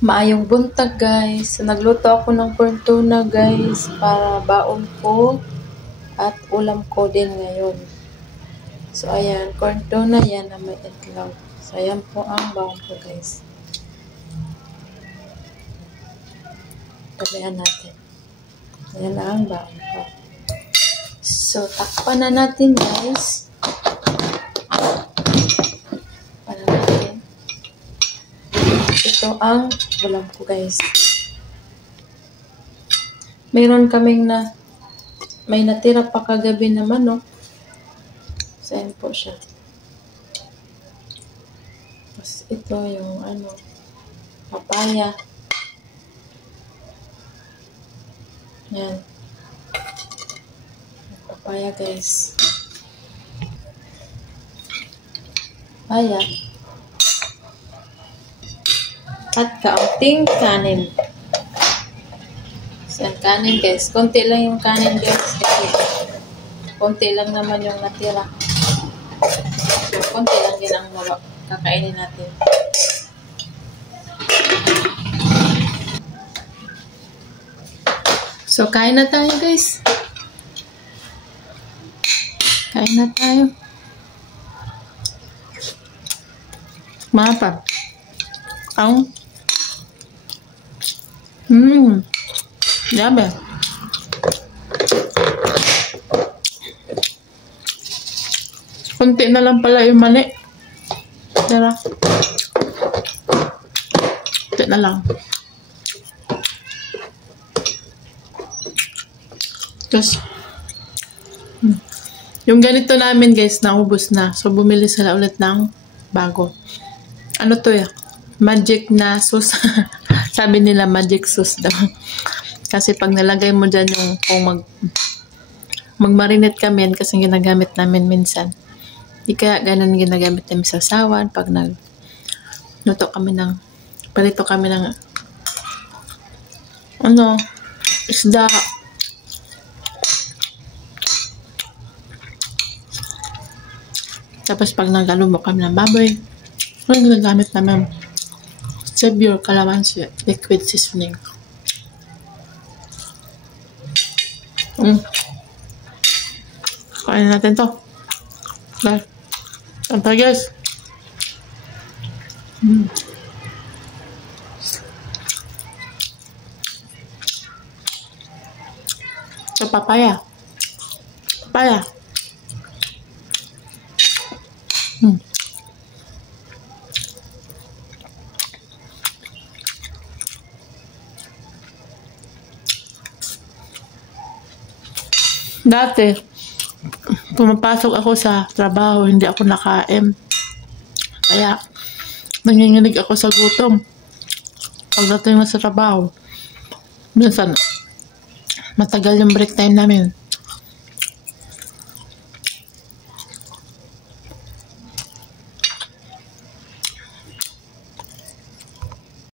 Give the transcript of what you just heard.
Maayong buntag guys. So, nagluto ako ng corn tuna guys para baon ko at ulam ko din ngayon. So ayan, corn tuna yan na may itlog. So ayan po ang baon ko guys. Tabihan natin. Ayan ang baon ko. So takpan na natin guys. Ito ang ulam ko guys. Meron kaming may natira pa kagabi na manok. So ayan po siya. Tapos ito yung papaya. Yan. Papaya guys. Papaya. At kaunting kanin. So, kanin guys. Konti lang yung kanin guys. Kasi konti lang naman yung natira. So, konti lang din ang kakainin natin. So, kain na tayo guys. Kain na tayo. Mapa. Ang Yabe. Kunti na lang pala yung mani. Tara. Kunti na lang. Tapos, yung ganito namin guys, naubos na. So, bumili sila ulit ng bago. Ano to ya? Magic na sauce. Sabi nila magic sauce daw. Kasi pag nalagay mo dyan yung kung mag-marinate kami yan kasi ginagamit namin minsan. Di kaya ganun ginagamit namin sa sawan pag nagluto kami palito kami ng isda. Tapos pag nagluto kami ng baboy, ginagamit namin Savior Calamansi liquid seasoning. Kain natin to. Guys. Santa guys. So, papaya. Papaya. Dati, pumapasok ako sa trabaho, hindi ako nakain. Kaya, nanginginig ako sa gutom. Pagdating na sa trabaho, minsan, matagal yung break time namin.